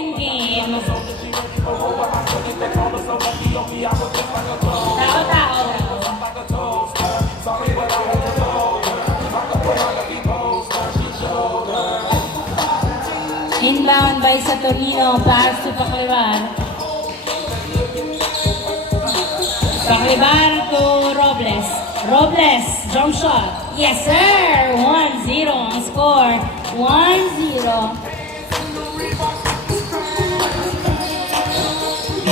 in game. Tao-tao. Inbound by Saturnino, pass to Paclibar. Paclibar to Robles. Robles, jump shot. Yes, sir! 1-0 ang score. 1-0.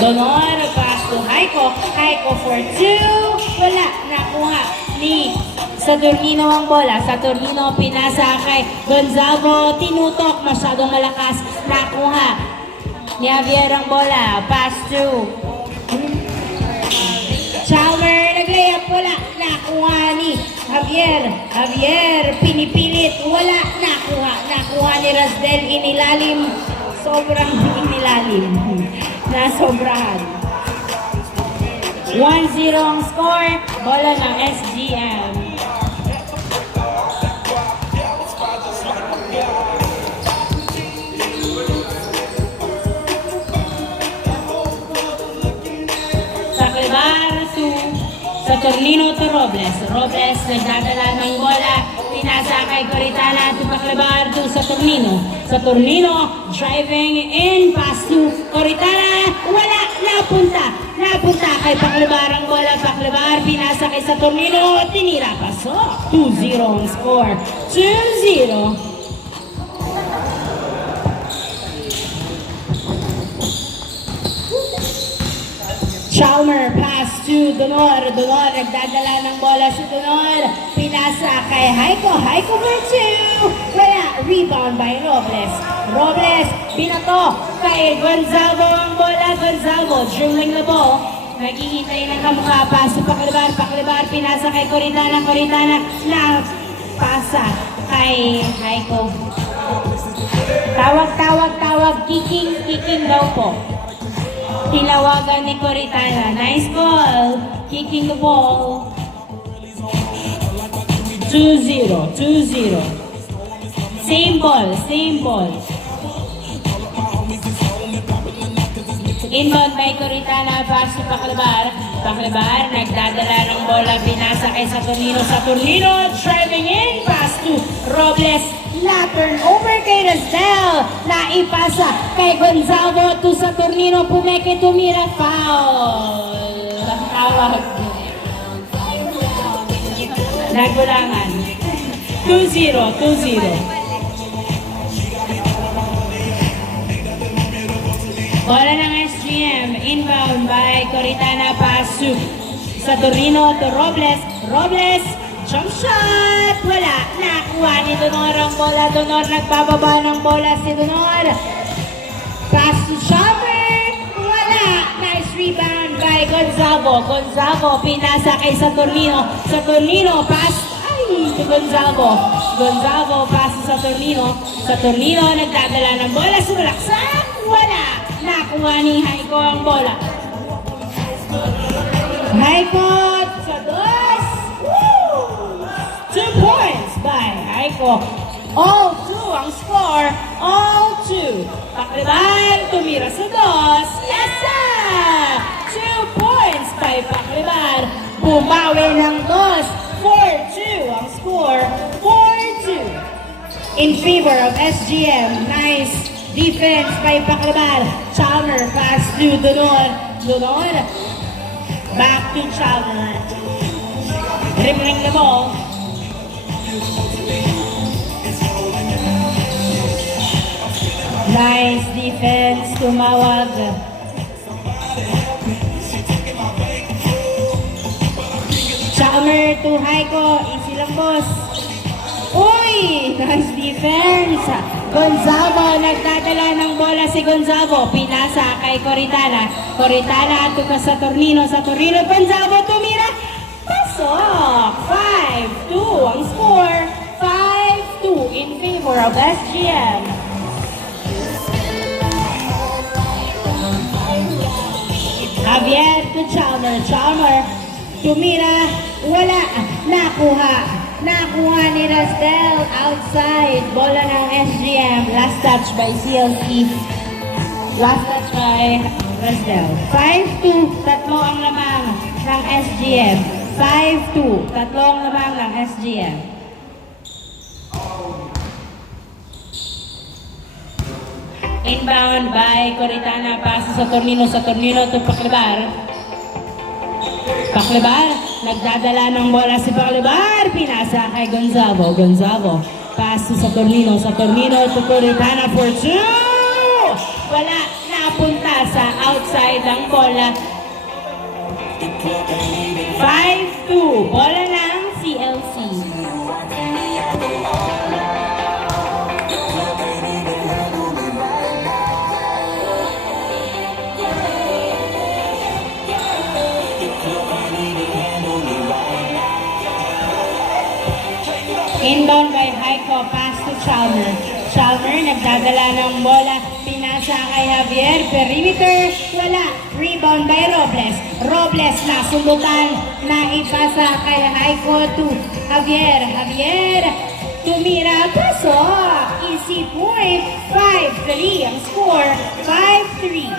Donor, pass to Haiko. Haiko for 2. Wala, nakuha ni Saturnino ang bola. Saturnino pinasa kay Gonzago. Tinutok, masyadong malakas. Nakuha ni Javier ang bola. Pass to Chalmer, nag-layup, wala. Nakuha ni Javier. Javier, pinipilit, wala. Nakuha ni Rasdel, inilalim. Sobrang inilalim. Nasobrahan. 1-0 ang score. Bola ng SGM. Saturnino to Robles. Robles nagdadala ng bola. Pinasa kay Coritana to Paclibar to Saturnino. Saturnino driving in. Pass to Coritana. Wala. Napunta kay Paclibar ang bola. Paclibar pinasa kay Saturnino. Tinira pasok. 2-0 ang score. 2-0. Chalmer, pass to Donor. Donor, nagdadala ng bola si Donor. Pinasa kay Haiko. Haiko for 2. Wala. Rebound by Robles. Robles, binato kay Gonzago ang bola. Gonzago, dribbling the ball. Naghihintay ng kamukha. Pass to Paclibar. Paclibar, pinasa kay Coritana. Coritana, na pasa kay Haiko. Tawag. Kicking daw po. Tilawagan ni Coritana. Nice call. Kicking the ball. 2-0. Same ball. Inbound by Coritana. Pass to Paclibar. Paclibar, nagdadala ng bola. Pinasa kay Saturnino. Saturnino, driving in. Pass to Robles. Turn over kay Rasdel. Naipasa kay Gonzago to Saturnino. Pumeke, tumira, foul. Tawag. Nagulangan. 2-0. Bola ng SGM. Inbound by Coritana. Pass to Saturnino to Robles. Robles, jump shot! Wala. Nakuha ni Donor ang bola. Donor, nagbababa ng bola si Donor. Pass to Chalmer. Wala. Nice rebound by Gonzago. Gonzago, pinasa kay Saturnino. Saturnino, pass. To Gonzago. Gonzago, pass to Saturnino. Saturnino, nagdadala ng bola. Sumalaksak. Wala. Nakuha ni Haiko ang bola. Haiko sa 2 points by Haiko. All 2 ang score. All 2. Paclibar, tumira sa 2. Yes, sir! 2 points by Paclibar. Bumawi ng 2. 4-2 ang score. 4-2. In favor of SGM. Nice defense by Paclibar. Chalmer, pass to Donor. Donor, back to Chalmer. Dribbling the ball. Nice defense, tumawag. Chalmer to Haiko. Easy lang, boss. Uy! Nice defense. Gonzago, nagdadala ng bola si Gonzago. Pinasa kay Coritana. Coritana to Saturnino. Saturnino, Gonzago, tumira. Pasok! 5-2 ang score. 5-2 in favor of SGM. Javier to Chalmer. Chalmer, tumira. Wala. Nakuha ni Rasdel outside. Bola ng SGM. Last touch by CLC. Last touch by Rasdel. 5-2, tatlo ang lamang ng SGM. 5-2, tatlo ang lamang ng SGM. Inbound by Coritana, pasa sa Tornino to Paclibar. Paclibar, nagdadala ng bola si Paclibar, pinasa kay Gonzalo. Gonzalo, pasa sa Tornino to Coritana for 2! Wala, napunta sa outside ang bola. 5-2, bola ng CLC. Inbound by Heiko, pass to Chalmer. Chalmer, nagdadala ng bola, pinasa kay Javier, perimeter, wala. Rebound by Robles. Robles, nasundutan, naipasa kay Heiko to Javier. Javier, tumira, pasok. Easy point, 5-3 ang score, 5-3.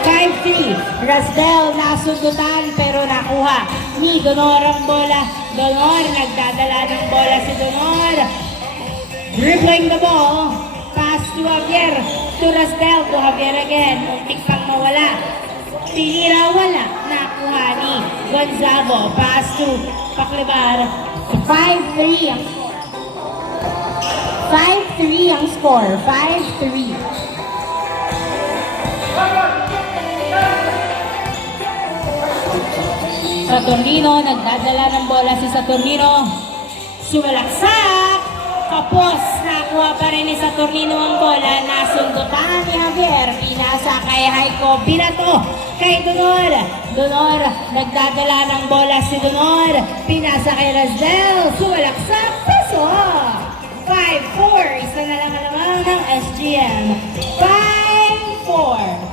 5-3. Rasdel nasundutan pero nakuha ni Donor ang bola. Donor, nagdadala ng bola si Donor. Dribbling the ball. Pass to Javier. To Rasdel. To Javier again. Muntik pang mawala. Tinira, wala. Nakuha ni Gonzago. Pass to Paclibar. 5-3 ang score. 5-3 ang score. 5-3. Saturnino, nagdadala ng bola si Saturnino. Sumalaksak. Kapos, nakuha pa rin ni Saturnino ang bola. Nasundutan ni Javier. Pinasa kay Heiko. Binato kay Donor. Donor, nagdadala ng bola si Donor. Pinasa kay Rasdel. Sumalaksak. Pasok. 5-4. Isa na lang alamang ng SGM. 5-4.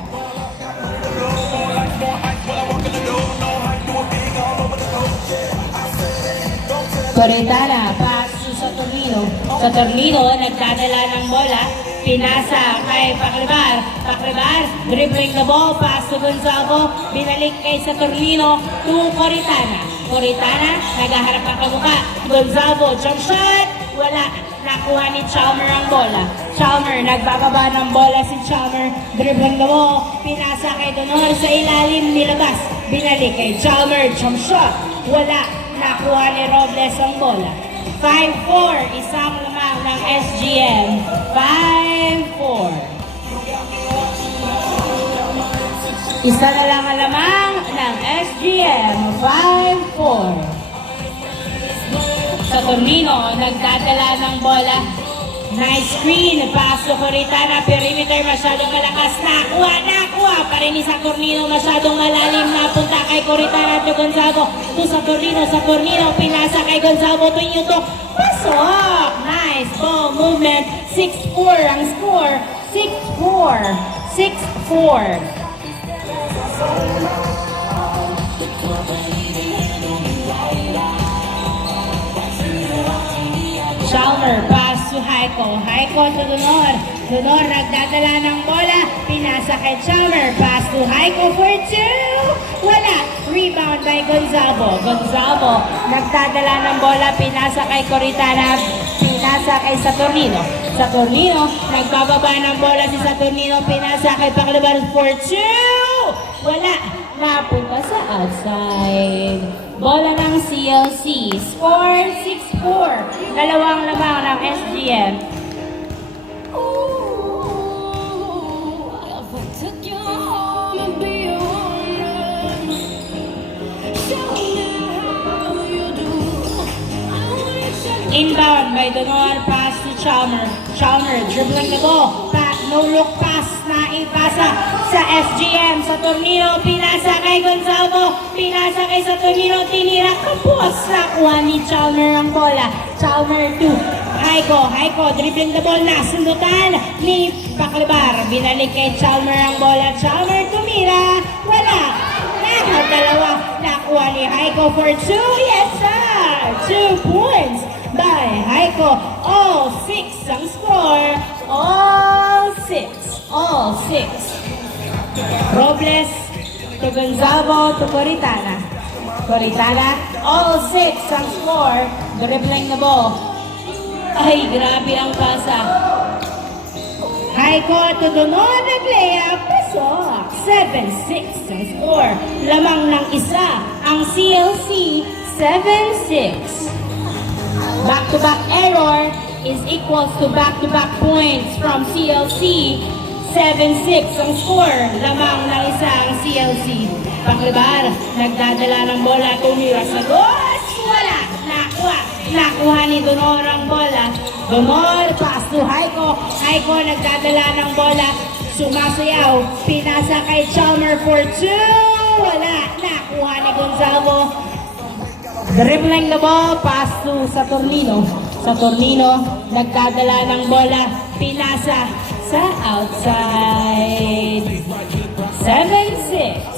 Coritana, pass to Saturnino. Saturnino, nagdadala ng bola. Pinasa kay Paclibar. Paclibar, dribbling the ball. Pass to Gonzago. Binalik kay Saturnino to Coritana. Coritana, nagaharap ang kamuka. Gonzago, jump shot. Wala. Nakuha ni Chalmer ang bola. Chalmer, nagbababa ng bola si Chalmer. Dribbling the ball. Pinasa kay Donor sa ilalim, nilabas. Binalik kay Chalmer. Jump shot. Wala. Nakuha ni Robles ang bola. 5-4. Isang lamang ng SGM. 5-4. Isa na lang ang lamang ng SGM. 5-4. Saturnino, nagdadala ng bola. Nice screen. Paso Coritana. Perimeter, masyadong malakas. Nakuha pa rin ni Saturnino. Masyadong malalim. Napunta kay Coritana to Gonzago. To Saturnino. Pinasa kay Gonzago. To Inyuto. Pasok! Nice ball movement. 6-4 ang score. 6-4. 6-4. Chalmer, pass to Heiko. Heiko to Donor. Donor, nagdadala ng bola. Pinasa kay Chalmer. Pass to Heiko for 2. Wala. Rebound by Gonzago. Gonzago, nagdadala ng bola. Pinasa kay Coritana. Pinasa kay Saturnino. Saturnino, nagbababa ng bola si Saturnino. Pinasa kay Paclibar for 2. Wala. Napunta sa outside. Bola ng CLC. Score 6-4. Dalawang lamang ng SGM. Inbound by Donor, pass to Chalmer. Chalmer, dribbling the ball. No look pass na ipasa sa SGM. Saturnino, pinasa kay Gonzago. Pinasa kay Saturnino, tinira kapos. Nakuha ni Chalmer ang bola. Chalmer to Heiko. Heiko, dribbling the ball na. Sundutan ni Paclibar. Binalik kay Chalmer ang bola. Chalmer tumira. Wala. Dalawa. Nakuha ni Heiko for 2. Yes, sir. 2 points by Heiko. All 6 ang score. All 6. all 6. Robles to Gonzalo to Coritana. Coritana, all 6 ang score. Dribbling the ball. Ay, grabe ang pasa. Haiko to Donor, nag-layup, pasok. 7-6 ang score. Lamang ng isa ang CLC, 7-6. Back-to-back error is equals to back-to-back points from CLC. 7-6 ang score. Lamang ng isa ang CLC. Paklibar, nagdadala ng bola, tumira sa dos. Wala, nakuha ni Donor ang bola. Donor, pass to Haiko. Haiko nagdadala ng bola. Sumasayaw, pinasa kay Chalmer for 2. Wala, nakuha ni Gonzalo. Dribbling the ball, pass to Saturnino. Saturnino, nagdadala ng bola, pinasa sa outside. 7-6.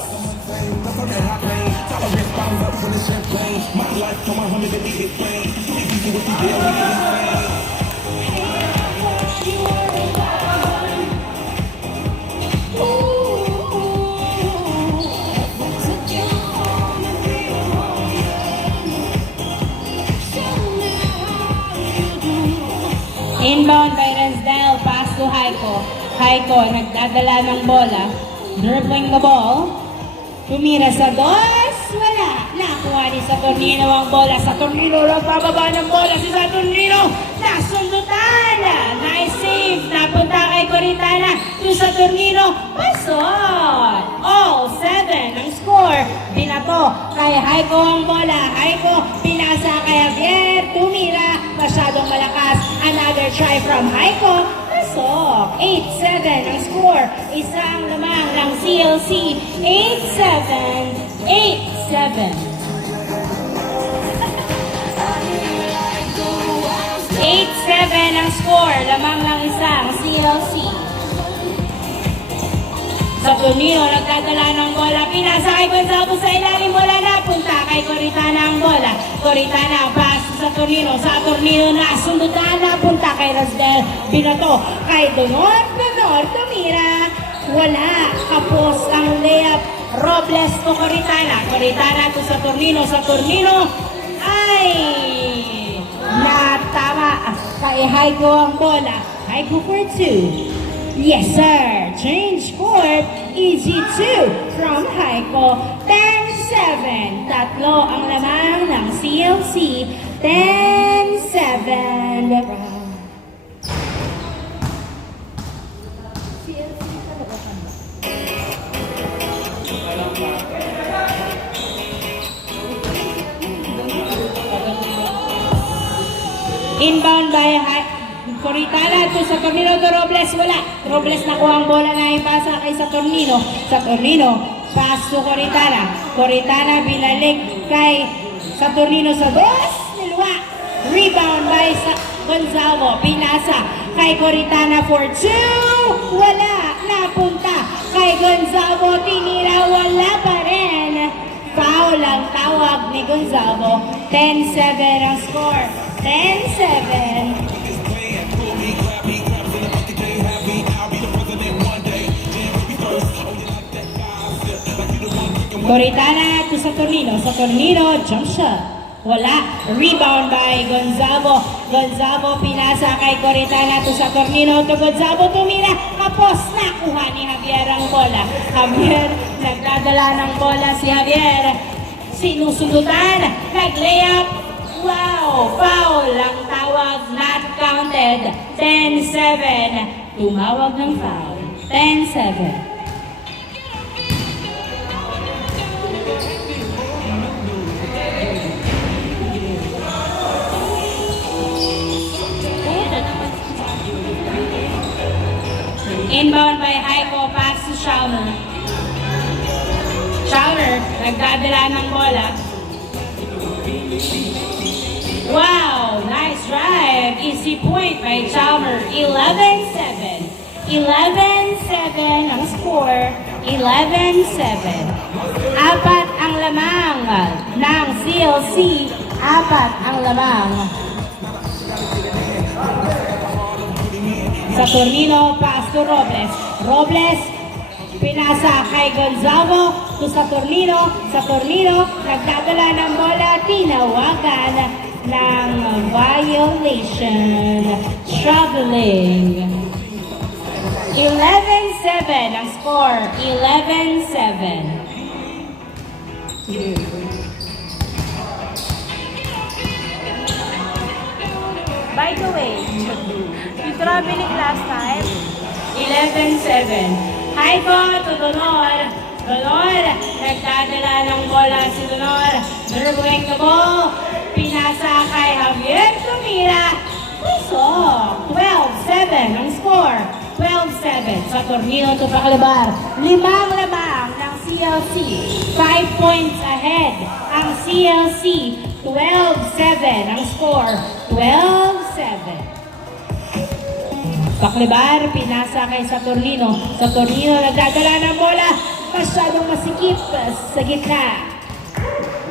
Inbound by Ransdale, pass to Haiko. Haiko, nagdadala ng bola. Dribbling the ball. Tumira sa dos. Wala. Nakuha ni Saturnino ang bola. Saturnino, nagbababa ng bola si Saturnino. Nasundutan. Nice save. Napunta kay Coritana. To Saturnino. Pasok. All 7 ang score. Binato kay Haiko ang bola. Haiko, pinasa kay Javier. Tumira. Masyadong malakas. Another try from Haiko. Pasok. 8-7 ang score. Isang lamang ng CLC. 8-7. 8-7. 8-7 ang score. Lamang ng isang CLC. Saturnino nagdadala ng bola. Pinasa kay Gonzalo sa ilalim. Bola na. Punta kay Coritana ang bola. Coritana, pass sa Saturnino. Saturnino na sundutan na. Punta kay Rasdel. Binato kay Donor. Donor, tumira. Wala. Kapos ang layup. Robles to Coritana. Coritana to Saturnino. Saturnino ay natama kay Haiko ang bola. Haiko for 2. Yes, sir. Change court. Easy 2 from Haiko. 10-7. Tatlo ang lamang ng CLC. 10-7. Inbound by Coritana to Saturnino to Robles. Wala. Robles nakuha ang bola na ipasa kay Saturnino. Saturnino, pass to Coritana. Coritana binalik kay Saturnino sa dos. Nilwa. Rebound by Gonzalo. Pinasa kay Coritana for 2. Wala. Napunta kay Gonzalo. Tinira. Wala pa rin. Foul ang tawag ni Gonzalo. 10-7 ang score. 10-7. Coritana to Saturnino. Saturnino, jump shot. Wala. Rebound by Gonzalo. Gonzalo pinasa kay Coritana to Saturnino. To Gonzalo, tumira. Kapos, nakuha ni Javier ang bola. Javier, nagdadala ng bola si Javier. Sinusundutan. Nag-layup. Wow! Foul ang tawag, not counted. 10-7. Tumawag ng foul. 10-7. Inbound by Haiko, pass to Chalmer. Chalmer, nagdadala ng bola. Wow, nice drive. Easy point by Chalmer. 11-7. 11-7 ang score. 11-7. Apat ang lamang ng CLC. Apat ang lamang. Saturnino, pass to Robles. Robles, pinasa kay Gonzalo to Saturnino. Saturnino, nagdadala ng bola, tinawagan ng violation. Struggling. 11-7 ang score. 11-7. By the way, you traveling last time? 11-7. Haiko to Donor. Donor, nagdadala ng bola si Donor. Dribbling the ball. Pinasa kay Javier Tumira. Puso. 12-7 ang score. 12-7. Saturnino to Paclabar. 5 lamang ng CLC. 5 points ahead ang CLC. 12-7 ang score. 12-7. Paclabar, pinasa kay Saturnino. Saturnino nagdadala ng bola. Masyadong masikip sa gitna.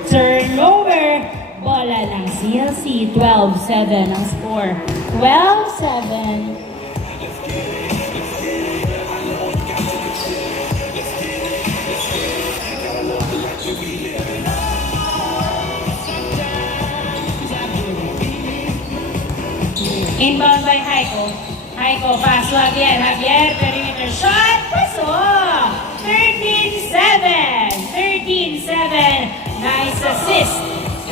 Turnover. Bola ng CLC. 12-7 ang score. 12-7. Inbound by Haiko. Haiko, pass to Javier. Javier, perimeter shot. Paso! 13-7. 13-7. Nice assist.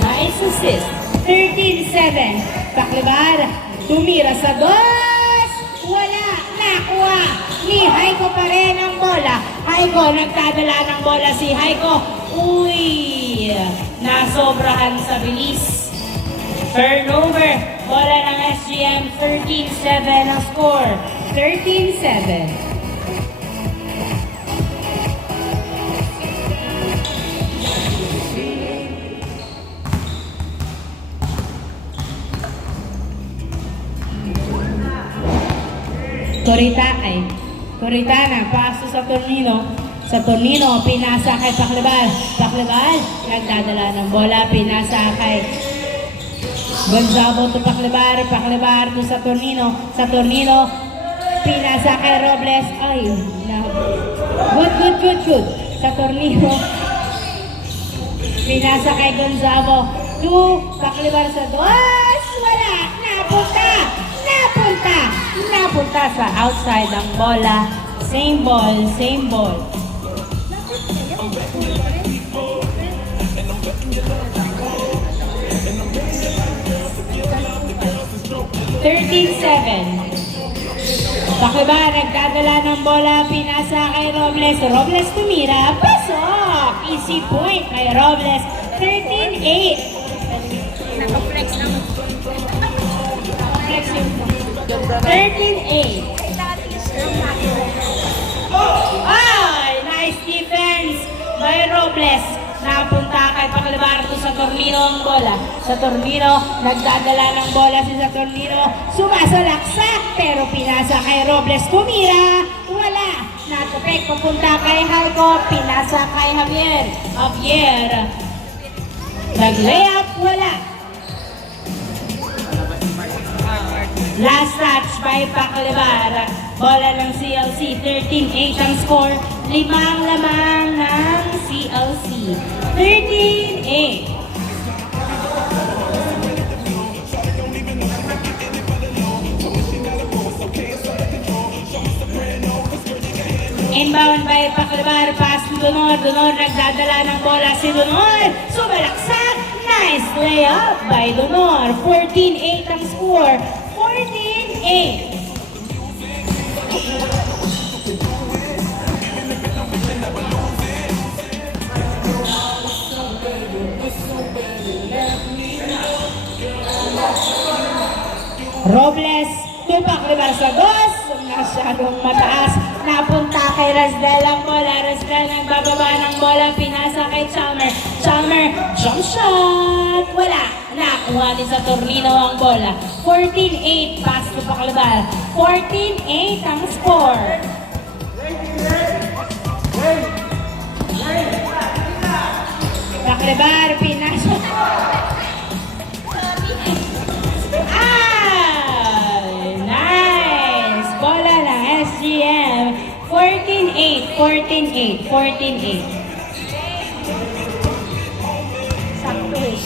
Nice assist. 13-7. Paclabar, tumira sa dos. Wala. Nakuha ni Haiko pa rin ang bola. Haiko, nagdadala ng bola si Haiko. Uy! Nasobrahan sa bilis. Turnover. Bola ng SGM, 13-7 ang score. 13-7. Coritana, paso sa Saturnino. Saturnino, pinasa kay Paclabar. Paclabar, nagdadala ng bola, pinasa kay Gonzalo to Paclabar. Paclabar to Saturnino. Saturnino, pinasa kay Robles. Ay, good. Saturnino, pinasa kay Gonzalo to Paclabar sa dos. Wala, napunta sa outside ang bola. Same ball. 13-7. Paclabar, nagdadala ng bola, pinasa kay Robles. Robles tumira, pasok! Easy point kay Robles. 13-8. Naka-flex naman. 13-8. Ay, nice defense by Robles. Napunta kay Paclabar to Saturnino ang bola. Saturnino, nagdadala ng bola si Saturnino. Sumasalaksak, pero pinasa kay Robles. Tumira, wala. Natupek, papunta kay Haiko. Pinasa kay Javier. Javier, nag-layup, wala. Last touch by Paclabar. Bola ng CLC, 13-8 ang score. 5 lamang ng CLC. 13-8. Inbound by Paclabar, pass to Donor. Donor, nagdadala ng bola si Donor. Sumalaksak. Nice layup by Donor. 14-8 ang score. 14-8. Robles, to Paclabar sa dos. Masyadong mataas. Napunta kay Rasdel ang bola. Rasdel nagbababa ng bola. Pinasa kay Chalmer. Chalmer, jump shot. Wala. Nakuha ni Saturnino ang bola. 14-8, pass to Paclabar. 14-8 ang score. Paclabar, pinasa. Ay, nice. Bola ng SGM. 14-8 14-8. 14-8. Sakto eh.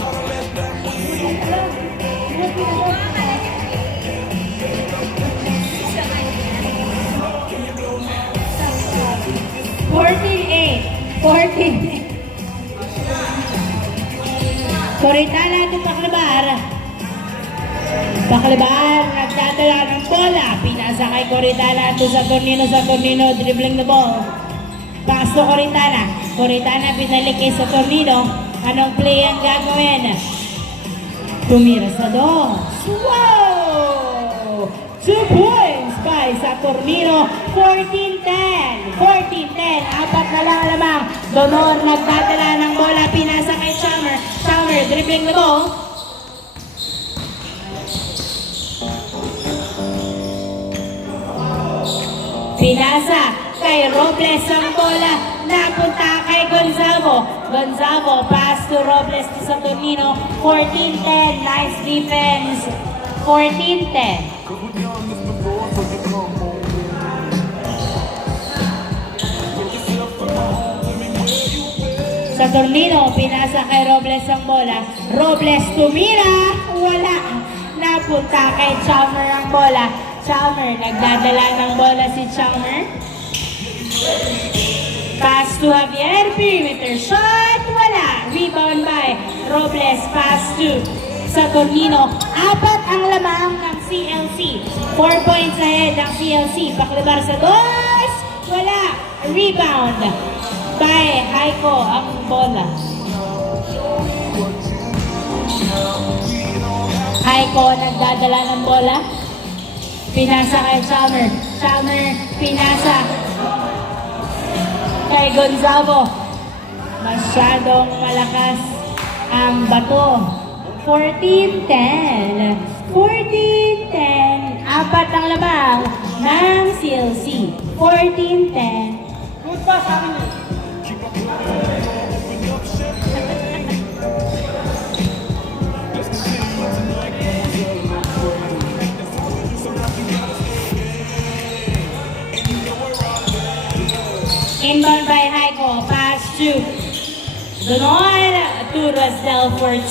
14-8. Coritana ito Paclabar. Paclabar, nagdadala ng bola. Pinasa kay Coritana ito sa Saturnino, dribbling the ball. Pass to Coritana. Coritana pinalik kay Saturnino. Anong play ang gagawin? Tumira sa dos. Wow! 2 points by Saturnino. 14-10. 14-10. Apat na lang lamang. Donor nagdadala ng bola. Pinasa kay Chalmer. Chalmer dribbling the ball. Pinasa kay Robles ang bola. Napunta kay Gonzalo. Gonzalo pass to Robles to Saturnino. 14-10. Nice defense. 14-10. Saturnino, pinasa kay Robles ang bola. Robles tumira. Wala. Napunta kay Chalmer ang bola. Chalmer, nagdadala ng bola si Chalmer. Pass to Javier. Perimeter shot. Wala. Rebound by Robles. Pass to Saturnino. Apat ang lamang ng CLC. 4 points ahead ng CLC. Paclabar sa dos. Wala. Rebound by Haiko ang bola. Haiko nagdadala ng bola. Pinasa kay Chalmer. Chalmer pinasa kay Gonzalo. Masyadong malakas ang bato. 14-10. 14-10. Apat ang labang ng CLC. 14-10. Good pass sa akin yun. Inbound by Haiko. Pass to Donon. To Rosdel for 2.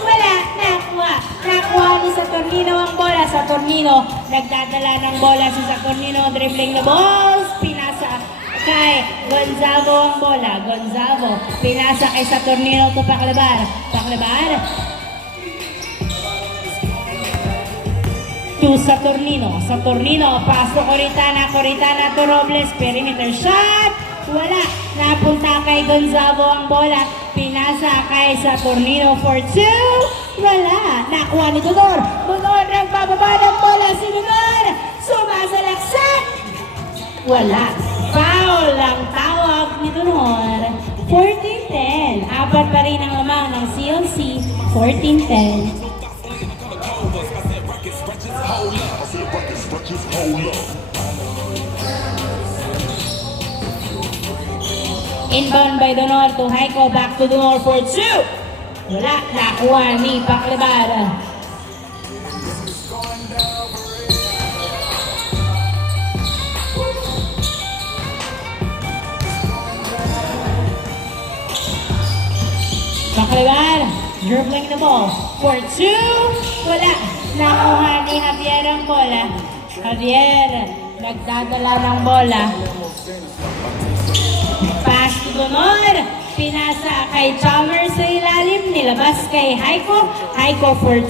Wala. Nakuha. Nakuha ni Saturnino ang bola. Saturnino. Nagdadala ng bola si Saturnino. Dribbling the balls. Pinasa kay Gonzalo ang bola. Gonzalo. Pinasa kay Saturnino to Paclabar. Paclabar. To Saturnino. Saturnino. Pass to Coritana. Coritana to Robles. Perimeter shot. Wala. Napunta kay Gonzalo ang bola. Pinasa kay Saturnino for 2. Wala. Nakuha ni Donor. Donor nagbababa ng bola si Donor. Sumasalaksak. Wala. Foul ang tawag ni Donor. 14-10. Apat pa rin ang lamang ng CLC. 14-10. Inbound by Donor to Haiko. Back to Donor for 2. Wala. Nakuha ni Paclabar. Paclabar. Dribbling the ball for 2. Wala. Nakuha ni Javier ang bola. Javier. Nagdadala ng bola. Pass to Donor. Pinasa kay Chalmers sa ilalim. Nilabas kay Haiko. Haiko for 2.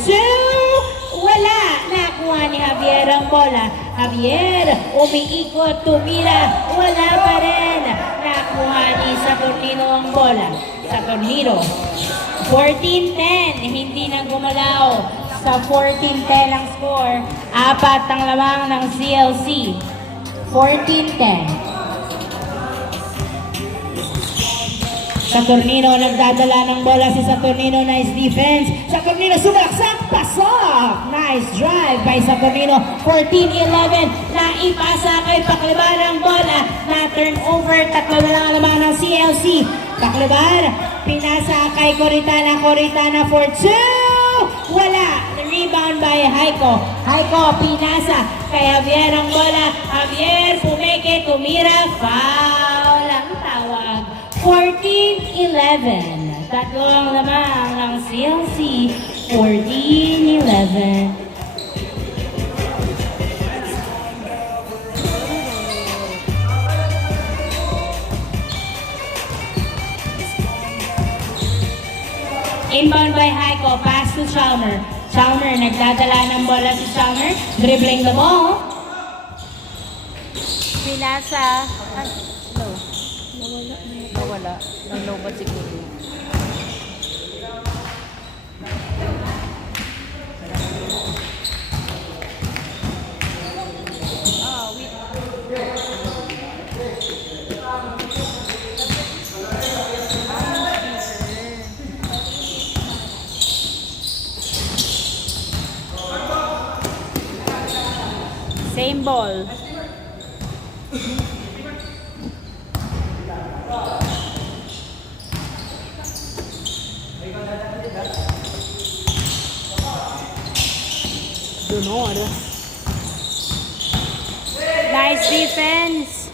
Wala. Nakuha ni Javier ang bola. Javier. Umiikot. Tumira. Wala pa rin. Nakuha ni Saturnino ang bola. Saturnino. 14-10. Hindi na gumalaw. Sa 14-10 ang score. Apat ang lamang ng CLC. 14-10. Saturnino nagdadala ng bola si Saturnino. Nice defense. Saturnino sumaksak. Pasok. Nice drive by Saturnino. 14-11. Naipasa kay Paclabar ang bola. Na turnover. Tatlo na lang alaman ng CLC. Paclabar. Pinasa kay Coritana. Coritana for 2. Wala. Rebound by Haiko. Haiko pinasa kay Javier ang bola. Javier pumeke pumeke, tumira, foul ang tawag. 14-11. Tatlo lang lamang ng CLC. 14-11. Inbound by Heiko, pass to Chalmer. Chalmer, nagdadala ng bola si Chalmer. Dribbling the ball. Pinasa. Ay, no. Nawala. Nag-lobat siguro. Same ball. Dunor. Nice defense.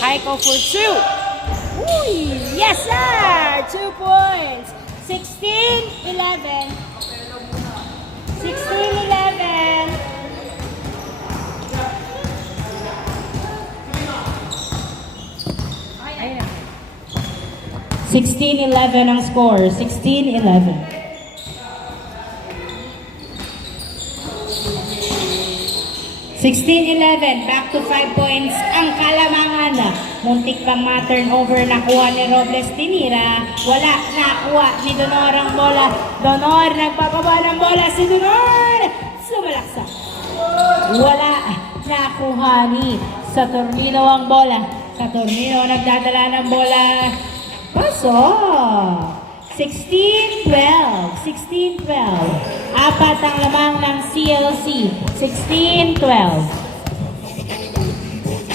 Heiko for 2. Uy, yes sir! 2 points. 16-11. 16-11. 16-11 ang score. 16-11. 16-11, back to 5 points ang Kalamangan. Muntik pang ma-turnover, nakuha ni Robles, tinira. Wala, nakuha ni Donor ang bola. Donor, nagbababa ng bola si Donor. Sumalaksa. Wala, nakuha ni Saturnino ang bola. Saturnino nagdadala ng bola. Pasok. 16-12. 16-12. Apat ang lamang ng CLC. 16-12.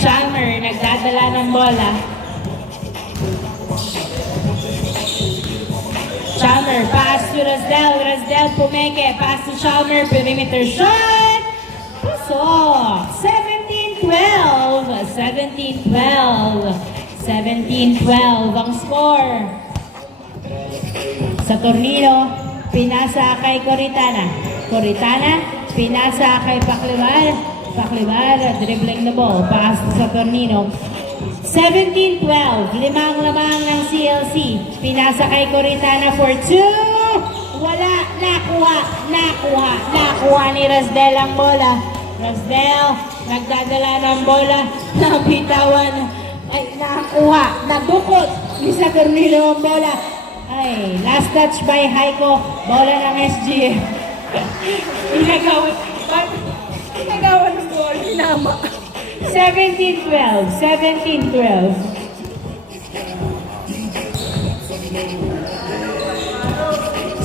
Chalmer nagdadala ng bola. Chalmer, pass to Rasdel. Rasdel pumeke. Pass to Chalmer. Perimeter shot. Pasok. 17-12. 17-12. 17-12 ang score. Saturnino, pinasa kay Coritana. Coritana, pinasa kay Paclivar. Paclivar, dribbling the ball. Pass to Saturnino. 17-12, limang lamang ng CLC. Pinasa kay Coritana for 2. Wala, nakuha ni Rasdel ang bola. Rasdel, nagdadala ng bola. Napitawan, ay nakuha, nadukot ni Saturnino ang bola. Ay, last touch by Heiko. Bola ng SG. Pinagawa ng ball. Pinama. 17-12. 17-12.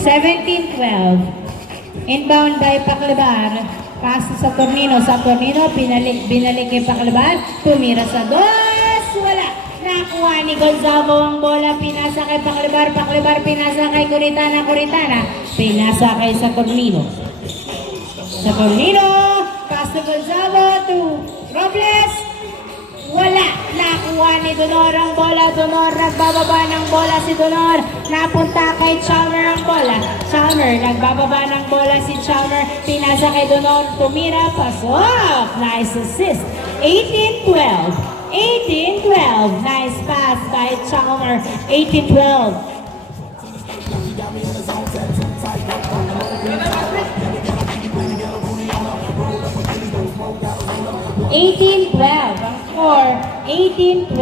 17-12. Inbound by Paclivar. Pass sa Saturnino. Saturnino, binalik kay Paclivar. Tumira sa dos. Wala. Nakuha ni Gonzalo ang bola, pinasa kay Paclivar, Paclivar pinasa kay Coritana, Coritana pinasa kay Saturnino. Saturnino, pass to Gonzalo to Robles. Wala, nakuha ni Donor ang bola. Donor, nagbababa ng bola si Donor. Napunta kay Chalmer ang bola. Chalmer, nagbababa ng bola si Chalmer. Pinasa kay Donor, tumira, pasok. Nice assist. 18-12. 18-12. Nice pass by Chalmer. 18-12. 18-12 ang score. 18-12.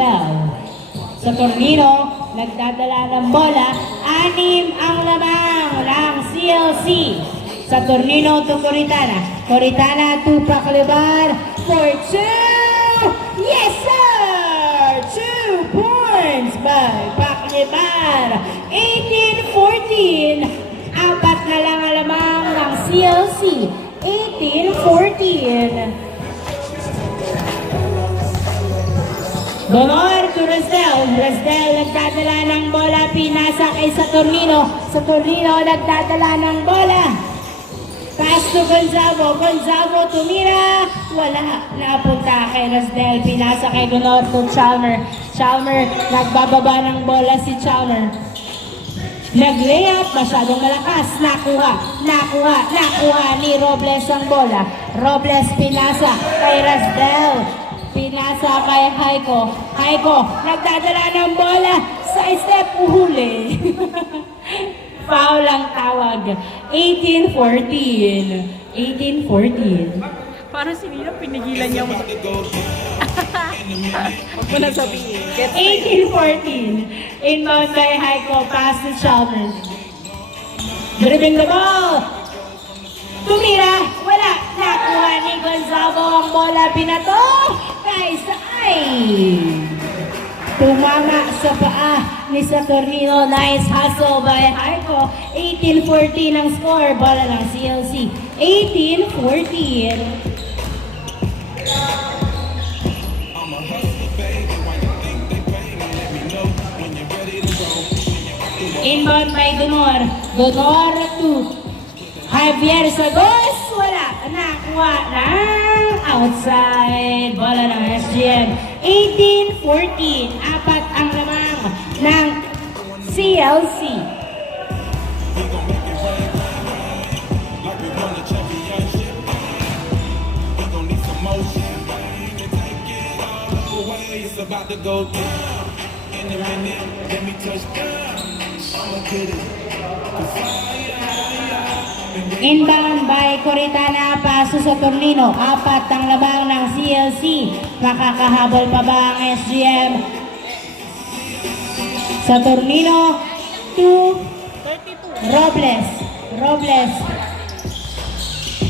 Saturnino nagdadala ng bola. 6 ang lamang ng CLC. Saturnino to Coritana. Coritana to Paclivar for 2. Yes, sir! 2 points by Paclivar. 18-14. Apat na lang ang lamang ng CLC. 18-14. Donor to Rasdel. Rasdel nagdadala ng bola. Pinasa kay Saturnino. Saturnino nagdadala ng bola. Pass to Gonzago. Gonzago tumira. Wala. Napunta kay Rasdel. Pinasa kay Gunor to Chalmer. Chalmer, nagbababa ng bola si Chalmer. Nag-layup, masyadong malakas. Nakuha ni Robles ang bola. Robles pinasa kay Rasdel. Pinasa kay Haiko. Haiko, nagdadala ng bola. Side step, uhuli. Foul ang tawag. 18-14. 18-14. Parang si Nino, pinigilan niya mo. Huwag mo na sabihin. 18-14. Inbound by Haiko. Pass to Chalmers. Dribbling the ball. Tumira. Wala. Nakuha ni Gonzago ang bola. Binato. Guys, ay. Tumama sa paa ni Saturnino. Nice hustle by Haiko. 18-14 ang score. Bola ng CLC. 18-14. Inbound by Donor. Donor to Javier Sagos. Wala. Nakuha ng outside. Bola ng SGM. 18-14. Apat ang lamang ng CLC. It's about to go down. In a minute, let me touch down. I'ma get it. Inbound by Coritana, paso sa Tornino. Apat ang labang ng CLC. Makakahabol pa ba ang SGM? Sa Tornino, 2 Robles. Robles.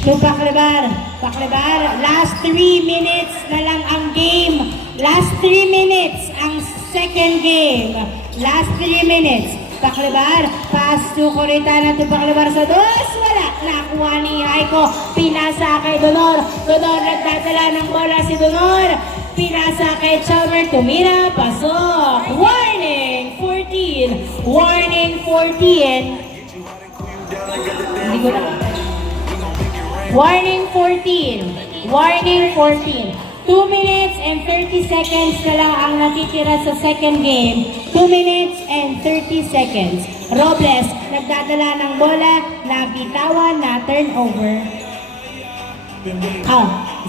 To Paclebar. Paclebar. Last 3 minutes na lang ang game. Last 3 minutes ang second game. Last 3 minutes. Paclebar, pass to Coritana to Paclebar sa dos. Wala. Nakuha ni Haiko. Pinasa kay Donor. Donor nagdadala ng bola si Donor. Pinasa kay Chalmer. Tumira. Pasok. Warning 14. Warning 14. Hindi ko na. Warning 14. Warning 14. 2 minutes and 30 seconds na lang ang natitira sa second game. 2 minutes and 30 seconds. Robles, nagdadala ng bola, nabitawan na turnover.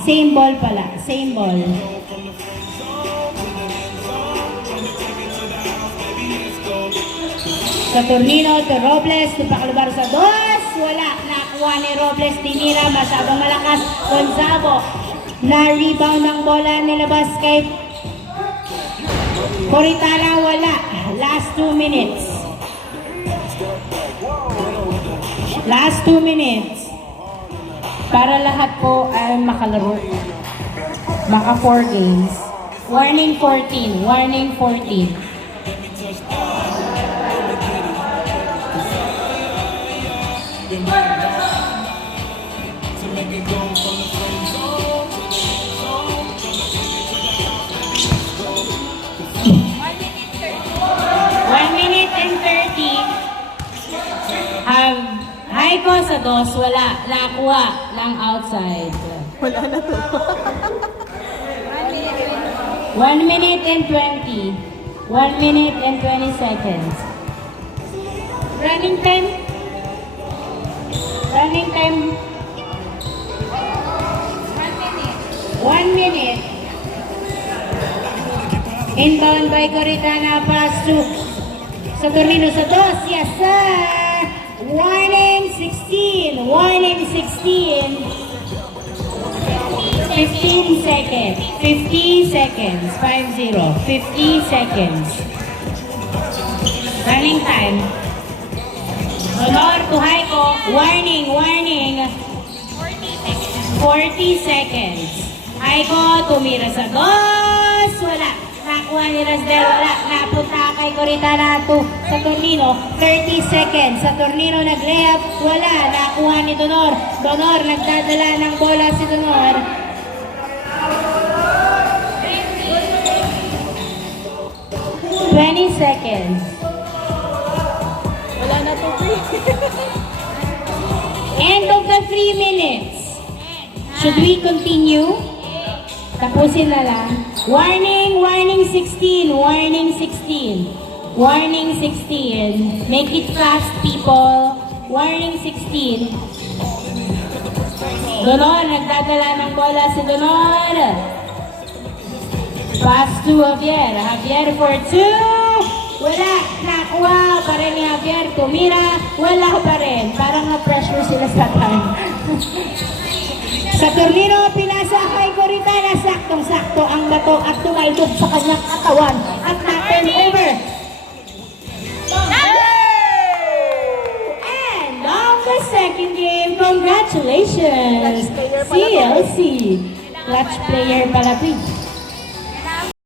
Same ball pala. Same ball. Sa Tornino, to Robles, to Paclebar sa dos. Wala. Nakuha ni Robles, tinira, masyadong malakas. Gonzago. Na-rebound ang bola, nilabas kay Coritana, wala. Last 2 minutes. Last 2 minutes. Para lahat po ay makalaro. Maka 4 games. Warning 14. Warning 14. Haiko sa dos, wala. Nakuha lang outside. Wala na to. 1 minute and 20. 1 minute and 20 seconds. Running time. Running time. 1 minute. Inbound by Coritana, pass to sa Tornino sa dos. Yes, sir. Warning 16. Warning 16. 15 seconds. 50 seconds. 5-0. 50 seconds. Running time. Honor to Haiko. Warning, warning. 40 seconds. Haiko, tumira sa dos. Wala. Nakuha ni Rasdel. Wala. Napunta kay Coritana to sa Tornino. 30 seconds. Sa Tornino nag-layup. Wala. Nakuha ni Donor. Donor, nagdadala ng bola si Donor. Twenty seconds. Wala na to, pre. End of the the 3 minutes. Should we continue? Tapusin na lang. Warning, warning 16, warning 16. Warning 16. Make it fast, people. Warning 16. Donor, nagdadala ng bola si Donor. Pass to Javier. Javier for 2. Wala. Nakuha pa rin ni Javier. Tumira. Wala pa rin. Parang na-pressure sila sa time. Sa Tornino, pinasa kay Coritana. Saktong-sakto ang bato at tumaydog sa kanyang katawan. At na-turn over. And on the second game, congratulations! CLC. Clutch player pala, please.